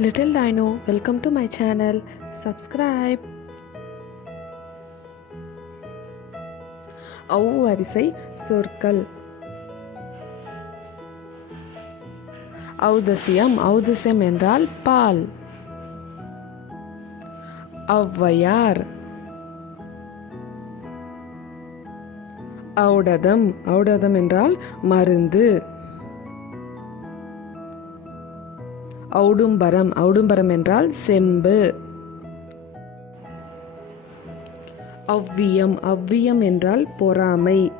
Little Dino, welcome to my channel. Subscribe. வரிசை சொற்கள். ஔதசியம். ஔதசியம் என்றால் பால். ஔவையார். ஔடதம். ஔடதம் என்றால் மருந்து. ஔடும்பரம். ஔடும்பரம் என்றால் செம்பு. ஔவியம். ஔவியம் என்றால் பொறாமை.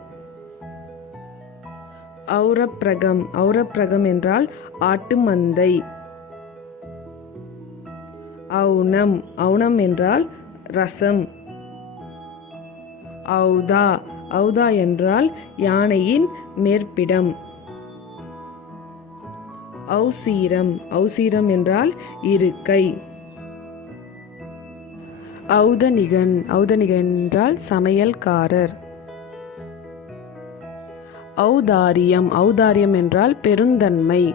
ஔரப்பிரகம். ஔரப்பிரகம் என்றால் ஆட்டு மந்தை. ஔனம். ஔனம் என்றால் ரசம். ஔதா. ஔதா என்றால் யானையின் மேற்பிடம். ஔசீரம். ஔசீரம் என்றால் இருக்கை. ஔதணிகன். ஔதணிகன் என்றால் சமையல்காரர். ஔதாரியம். ஔதாரியம் என்றால் பெருந்தன்மை.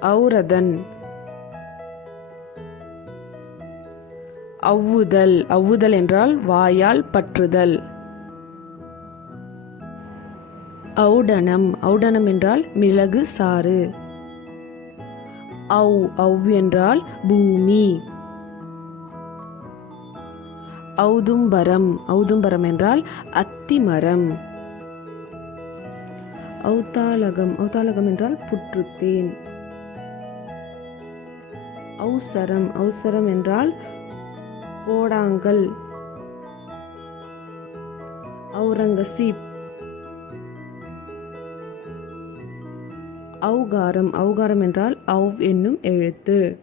ஔரதன். ஔவுதல். ஔவுதல் என்றால் வாயால் பற்றுதல். ஔடனம். ஔடனம் என்றால் மிளகு சாறு. ஔ என்றால் பூமி. ஔதும்பரம். ஔதும்பரம் என்றால் அத்திமரம். ஔத்தாலகம். ஔத்தாலகம் என்றால் புற்றுத்தேன். ஔசரம். ஔசரம் என்றால் கோடாங்கல். ஔரங்கசீப். ஔகாரம். ஔகாரம் என்றால் ஔவ் என்னும் எழுத்து.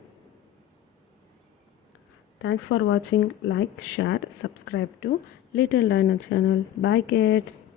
Thanks for watching. Like, share, subscribe to Little Dino channel. Bye kids.